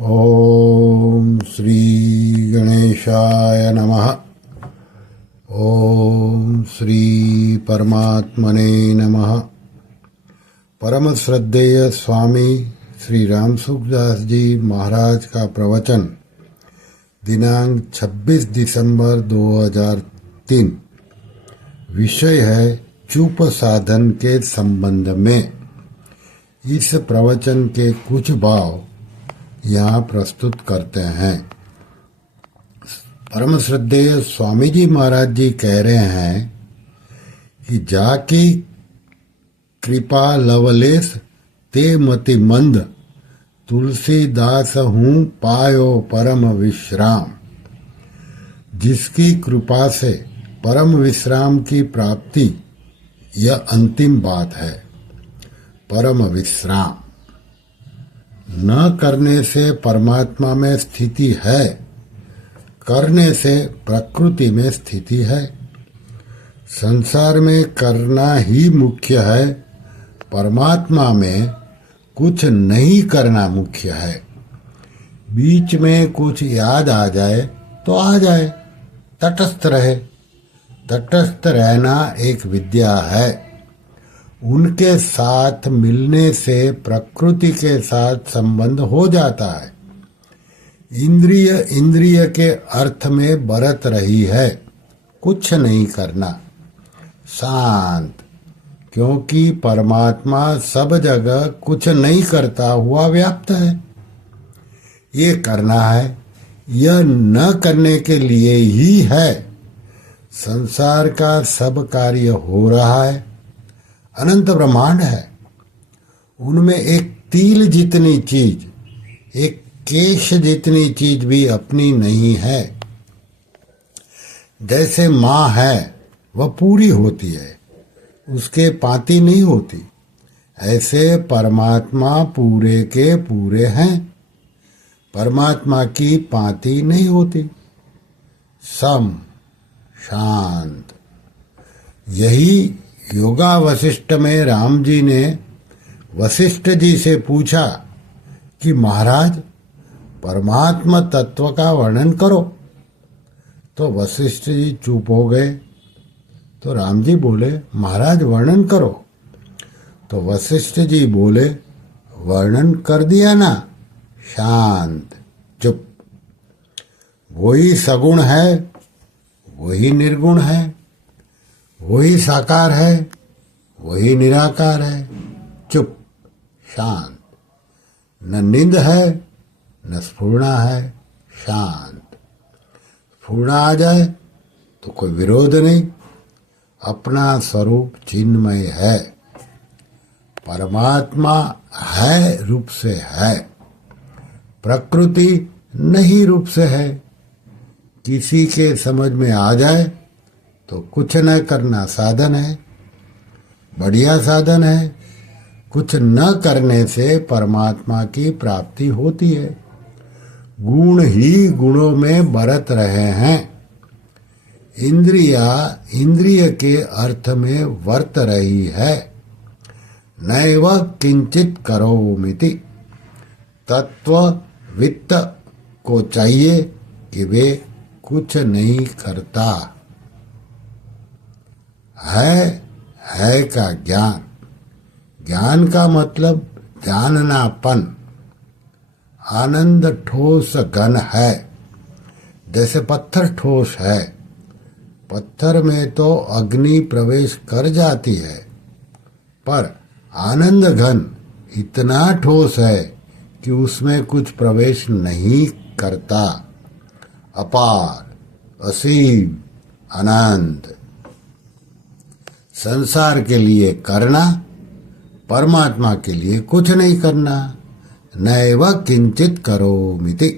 ओम श्री गणेशाय नमः। ओम श्री परमात्मने नमः। परम श्रद्धेय स्वामी श्री रामसुखदास जी महाराज का प्रवचन दिनांक 26 दिसंबर 2003। विषय है चुप साधन के संबंध में। इस प्रवचन के कुछ भाव यहाँ प्रस्तुत करते हैं। परम श्रद्धेय स्वामी जी महाराज जी कह रहे हैं कि जाकी कृपा लवलेस ते मति मंद, तुलसीदास हूँ पायो परम विश्राम। जिसकी कृपा से परम विश्राम की प्राप्ति, यह अंतिम बात है। परम विश्राम न करने से परमात्मा में स्थिति है, करने से प्रकृति में स्थिति है। संसार में करना ही मुख्य है, परमात्मा में कुछ नहीं करना मुख्य है। बीच में कुछ याद आ जाए तो आ जाए, तटस्थ रहे। तटस्थ रहना एक विद्या है। उनके साथ मिलने से प्रकृति के साथ संबंध हो जाता है। इंद्रिय के अर्थ में बरत रही है, कुछ नहीं करना, शांत। क्योंकि परमात्मा सब जगह कुछ नहीं करता हुआ व्याप्त है। ये करना है, यह न करने के लिए ही है। संसार का सब कार्य हो रहा है। अनंत ब्रह्मांड है, उनमें एक तिल जितनी चीज, एक केश जितनी चीज भी अपनी नहीं है। जैसे माँ है वह पूरी होती है, उसके पाती नहीं होती, ऐसे परमात्मा पूरे के पूरे हैं। परमात्मा की पाती नहीं होती। सम, शांत। यही योगा वशिष्ठ में राम जी ने वशिष्ठ जी से पूछा कि महाराज परमात्मा तत्व का वर्णन करो। तो वशिष्ठ जी चुप हो गए। तो राम जी बोले महाराज वर्णन करो। तो वशिष्ठ जी बोले वर्णन कर दिया ना, शांत, चुप। वही सगुण है, वही निर्गुण है, वही साकार है, वही निराकार है। चुप, शांत। न निंद है न स्फुरना है, शांत। स्फुरना आ जाए तो कोई विरोध नहीं। अपना स्वरूप चिन्मय है। परमात्मा है रूप से है, प्रकृति नहीं रूप से है। किसी के समझ में आ जाए तो कुछ न करना साधन है, बढ़िया साधन है। कुछ न करने से परमात्मा की प्राप्ति होती है। गुण ही गुणों में बरत रहे हैं। इंद्रिय के अर्थ में वर्त रही है। नैव किंचित करोमिति। तत्व वित्त को चाहिए कि वे कुछ नहीं करता। है का ज्ञान। ज्ञान का मतलब जाननापन। आनंद ठोस घन है। जैसे पत्थर ठोस है, पत्थर में तो अग्नि प्रवेश कर जाती है, पर आनंद घन इतना ठोस है कि उसमें कुछ प्रवेश नहीं करता। अपार, असीम, अनंत। संसार के लिए करना, परमात्मा के लिए कुछ नहीं करना। नैव किंचित करोमिति।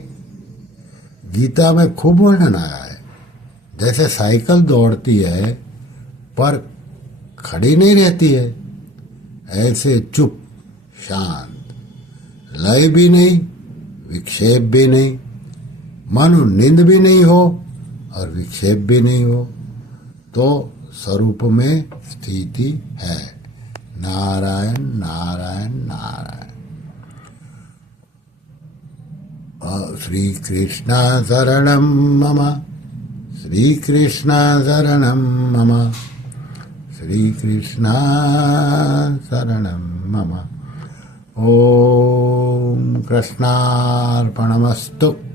गीता में खूब वर्णन आया है। जैसे साइकिल दौड़ती है पर खड़ी नहीं रहती है, ऐसे चुप, शांत। लय भी नहीं, विक्षेप भी नहीं। मानो नींद भी नहीं हो और विक्षेप भी नहीं हो, तो स्वरूप में स्थिति है। नारायण नारायण नारायण। श्री कृष्ण शरणं मम, श्री कृष्ण शरणं मम, श्री कृष्ण शरणं मम। ओम कृष्णार्पणमस्तु।